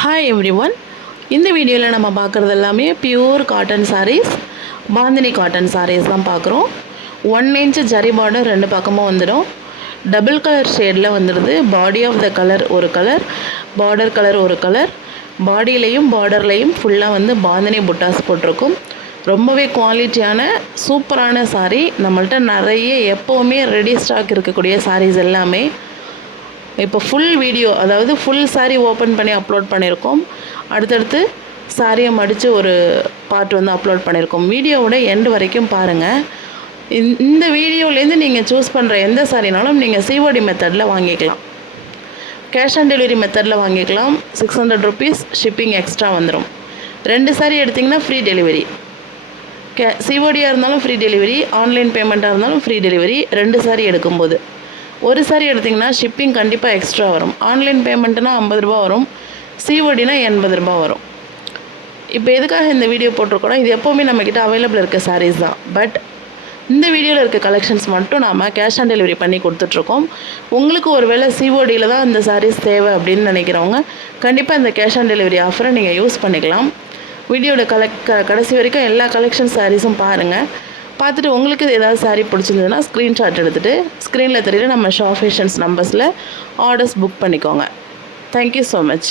Hi every one இந்த வீடியோவில் நம்ம பார்க்குறது எல்லாமே pure cotton sarees Bandhani cotton sarees தான் பார்க்குறோம். ஒன் இன்ச்சு ஜரி பார்டர் ரெண்டு பக்கமும் வந்துடும். டபுள் கலர் ஷேடில் வந்துடுது. பாடி ஆஃப் த கலர் ஒரு கலர் பார்டர் கலர் ஒரு கலர் பாடியிலையும் பார்டர்லையும் ஃபுல்லாக வந்து பாந்தினி புட்டாஸ் போட்டிருக்கும். ரொம்பவே குவாலிட்டியான சூப்பரான சாரீ நம்மள்ட்ட நிறைய எப்போவுமே ரெடி ஸ்டாக் இருக்கக்கூடிய சாரீஸ் எல்லாமே. இப்போ ஃபுல் வீடியோ அதாவது ஃபுல் saree ஓப்பன் பண்ணி அப்லோட் பண்ணியிருக்கோம் அடுத்தடுத்து சாரியை மடித்து ஒரு பார்ட் வந்து அப்லோட் பண்ணியிருக்கோம் வீடியோவோட எண்டு வரைக்கும் பாருங்கள் இந்த வீடியோலேருந்து நீங்கள் சூஸ் பண்ணுற எந்த சாரினாலும் நீங்கள் சிஓடி மெத்தடில் வாங்கிக்கலாம். கேஷ் ஆன் டெலிவரி மெத்தடில் வாங்கிக்கலாம். Six hundred rupees shipping extra வந்துடும் ரெண்டு சாரி எடுத்திங்கன்னா ஃப்ரீ டெலிவரி கே சிஓடியாக இருந்தாலும் ஃப்ரீ டெலிவரி ஆன்லைன் பேமெண்ட்டாக இருந்தாலும் ஃப்ரீ டெலிவரி ரெண்டு சாரி எடுக்கும்போது. ஒரு சாரி எடுத்திங்கன்னா ஷிப்பிங் கண்டிப்பாக எக்ஸ்ட்ரா வரும். ஆன்லைன் பேமெண்ட்டுனா ஐம்பது ரூபா வரும். சிஓடினா எண்பது ரூபா வரும். இப்போ எதுக்காக இந்த வீடியோ போட்டிருக்கோன்னா இது எப்போவுமே நம்மக்கிட்ட அவைலபிள் இருக்க சாரீஸ் தான். பட் இந்த வீடியோவில் இருக்க கலெக்ஷன்ஸ் மட்டும் நாம் கேஷ் ஆன் டெலிவரி பண்ணி கொடுத்துட்ருக்கோம். உங்களுக்கு ஒரு வேளை சிஓடியில் தான் இந்த சாரீஸ் தேவை அப்படின்னு நினைக்கிறவங்க கண்டிப்பாக இந்த கேஷ் ஆன் டெலிவரி ஆஃபரை நீங்கள் யூஸ் பண்ணிக்கலாம். வீடியோட கலெக் கடைசி வரைக்கும் எல்லா கலெக்ஷன் சாரீஸும் பாருங்கள் பார்த்துட்டு உங்களுக்கு ஏதாவது சாரீ பிடிச்சிருந்ததுன்னா ஸ்க்ரீன்ஷாட் எடுத்துகிட்டு ஸ்க்ரீனில் தெரியுற நம்ம ஷாப் ஃபேஷன்ஸ் நம்பர்ஸில் ஆர்டர்ஸ் புக் பண்ணிக்கோங்க. Thank you so much